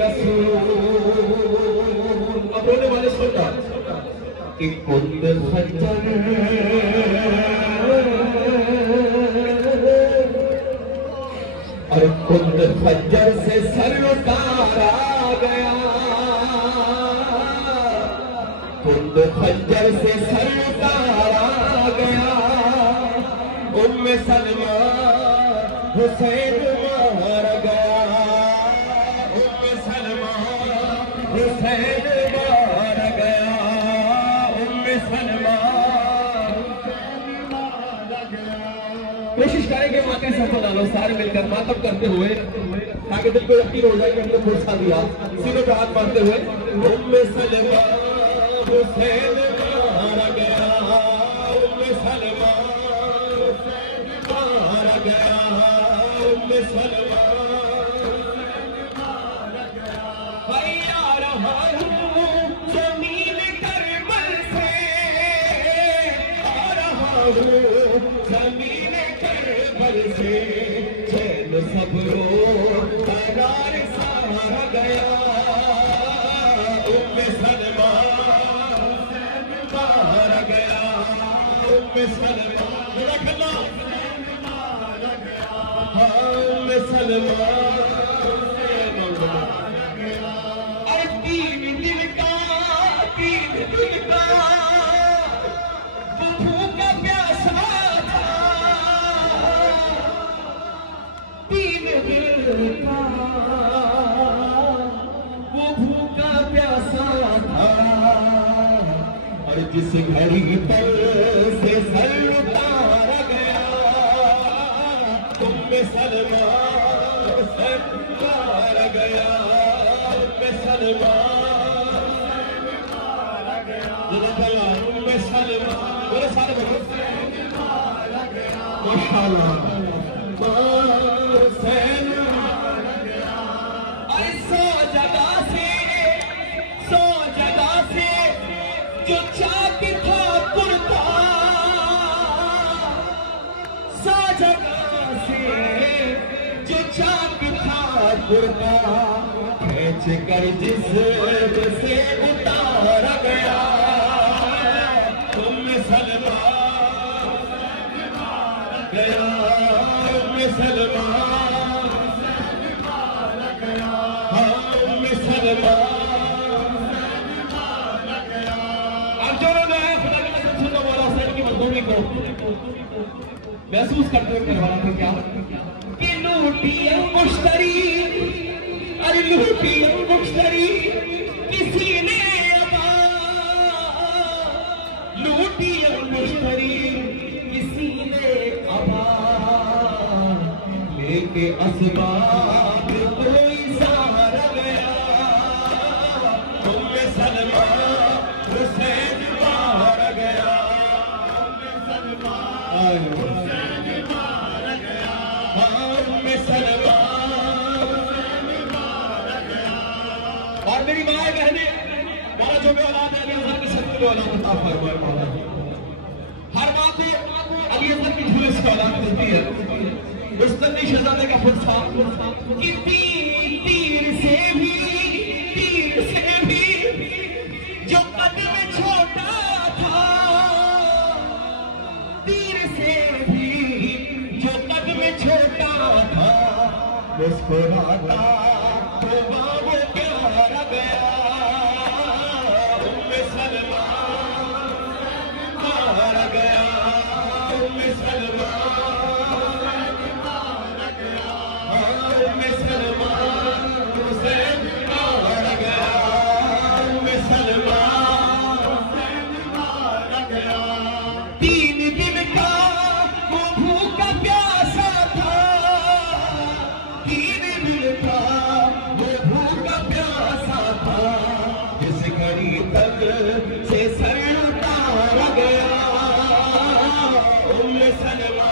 रसूल। अब रोने वाले सुनना कि कुंद खंजर और कुंद खंजर से सर उतारा गया, कुंद खंजर से सर उतारा गया। उम्मे सलमा हुसैन मार गया, उम्मे सलमा हुसैन मार गया, उम्मे सलमा कोशिश करेंगे माँ सफल आलो सारे मिलकर मातम करते हुए, ताकि दिल को यकीन हो जाए कि हमने पुरसा दिया। सीनों पे हाथ मारते हुए उम्मे सलमा हुसैन मार गया, उम्मे सलमा मार गया, उम्मे सलमा आ रहा हूँ जमीन करबल से, आ रहा हूँ जमीन करबल से। चैन सबरो करार सहारा गया, उम्मे सलमा मार गया, उम्मे सलमा रखना, उम्मे सलमा। अरे तीन दिन का वो भूखा प्यासा था, तीन दिन का वो भूखा प्यासा था। और जिस घड़ी पर से सर उतारा गया, उम्मे सलमा सर मार गया, उम्मे सलमा उम्मे सलमा बोले सारे बोलो माशाअल्लाह। सौ जगह से जो चाक था कुर्ता, सौ जगह से जो चाक था कुर्ता, खींच कर जिस्म से उतारा गया, उम्मे सलमा गया, उम्मे सलमा उम्मे सलमा। अब जो लोग हैं खुदा की कसम सुनो मौला हुसैन की मजदूरी को महसूस करते हुए करवाना था क्या कि लूटी मुश्तरी, अरे लूटी मुश्तरी किसी ने अबा, लूटी मुश्तरी किसी ने अबा, लेके असबाब कोई सहारा गया, उम्मे सलमा हुसैन मार गया, उम्मे सलमा हुसैन मार गया, उम्मे सलमा हुसैन मार गया। और मेरी माँ कहने वाला जो भी औलाद है अली असगर की शक्ति औलाद अता फरमाए मौला। हर माँ को अली असगर की झूले से औलाद मिलती है। मुस्तफी शहजादे का फुर्सा कि तीर से भी जो कद में छोटा था, तीर से भी जो कद में छोटा था, मुस्कुराता तो वो प्यारा गया, उम्मे सलमा मार गया, उम्मे सलमा हुसैन मार गया, उम्मे सलमा मार गया। तीन दिन का वो भूखा प्यासा था, तीन दिन का वो भूखा प्यासा था, जिस घड़ी तक से सर उतारा गया, उम्मे सलमा